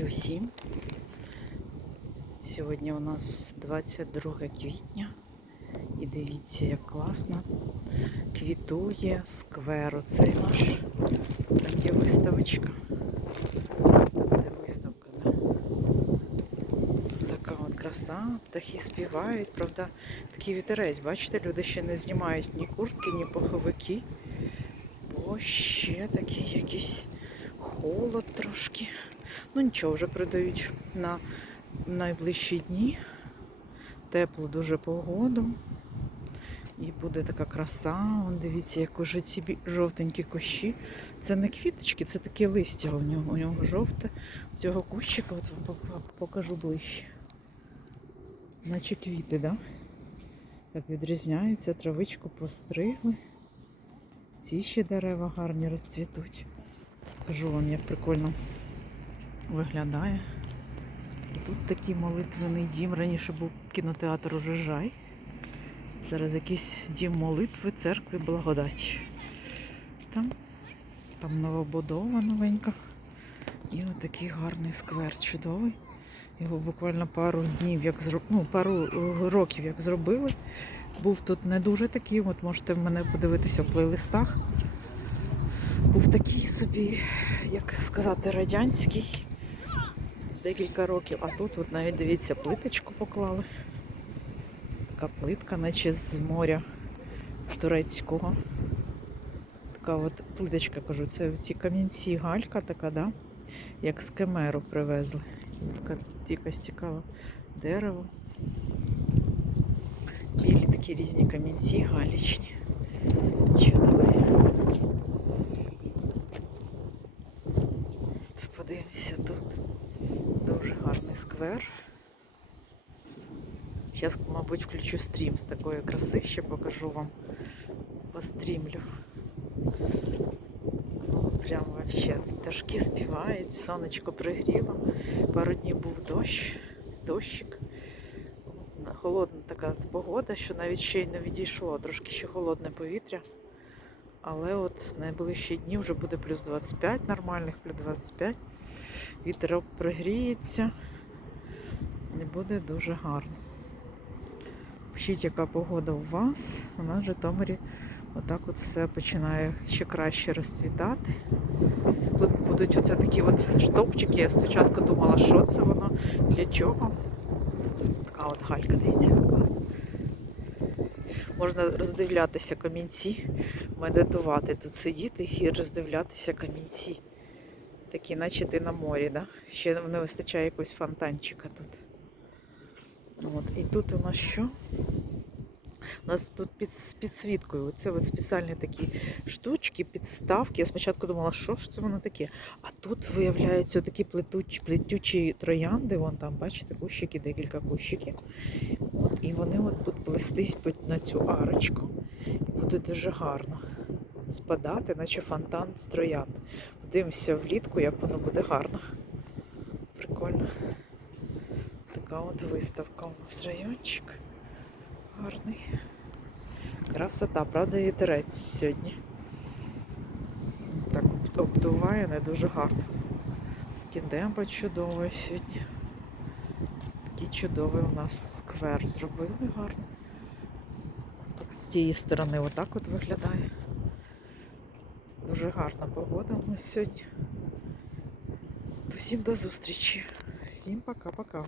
Здравствуйте усім. Сьогодні у нас 22 квітня. І дивіться, як класно квітує сквер. Оцей наш. Там є виставочка. Де виставка, да? Така от краса, птахи співають, правда, такий вітерець, бачите, люди ще не знімають ні куртки, ні пуховики. Бо ще такий якийсь холод трошки. Ну нічого, вже придають на найближчі дні. Теплу дуже погоду. І буде така краса. Вон дивіться, як уже ці жовтенькі кущі. Це не квіточки, це таке листя у нього. У нього жовте. Цього кущика от вам покажу ближче. Наче квіти, да? Так відрізняється, травичку постригли. Ці ще дерева гарні розцвітуть. Покажу вам, як прикольно виглядає. Тут такий молитвений дім. Раніше був кінотеатр Урожай. Зараз якийсь дім молитви, церкви, благодаті. Там, там новобудова новенька. І отакий гарний сквер, чудовий. Його буквально пару днів, як зроб... ну, пару е, років як зробили. Був тут не дуже такий, от можете мене подивитися в плейлистах. Був такий собі, як сказати, радянський декілька років. А тут от навіть дивіться, плиточку поклали. Така плитка, наче з моря турецького. Така от плиточка, кажу, це ці камінці галька така, да? як з кемеру привезли. Така якась цікава дерево. Білі такі різні камінці галічні. Чудові. Подивимося тут. Дуже гарний сквер. Зараз, мабуть, включу стрім з такої краси, ще покажу вам. Пострімлю. Прям вообще пташки співають, сонечко пригріло. Пару днів був дощ, дощик. Холодна така погода, що навіть ще й не відійшло. Трошки ще холодне повітря. Але от найближчі дні вже буде плюс 25 нормальних, плюс 25. Вітер пригріється і буде дуже гарно. Пишіть, яка погода у вас. У нас в Житомирі отак от все починає ще краще розцвітати. Тут будуть оце такі от штовпчики. Я спочатку думала, що це воно, для чого. Така от галька, дивіться, класна. Можна роздивлятися камінці, медитувати тут сидіти і роздивлятися камінці. Такі, наче ти на морі, да? Ще не вистачає якогось фонтанчика тут. От. І тут у нас що? У нас тут під з підсвіткою. Це от спеціальні такі штучки, підставки. Я спочатку думала, що ж це воно таке. А тут виявляються такі плетучі, плетючі троянди. Вон там, бачите, кущики, декілька кущиків. От, і вони от тут плестись на цю арочку. І буде дуже гарно спадати, наче фонтан з троянд. Подивимося влітку, як воно буде гарно. Прикольно. Така от виставка у нас райончик. Гарний. Красота, правда, вітерець сьогодні. Так обдуває не дуже гарно. Небо чудове сьогодні. Такий чудовий у нас сквер зробили гарно. З тієї сторони отак от виглядає. Дуже гарна погода у нас сьогодні. Всім до зустрічі. Всім пока-пока.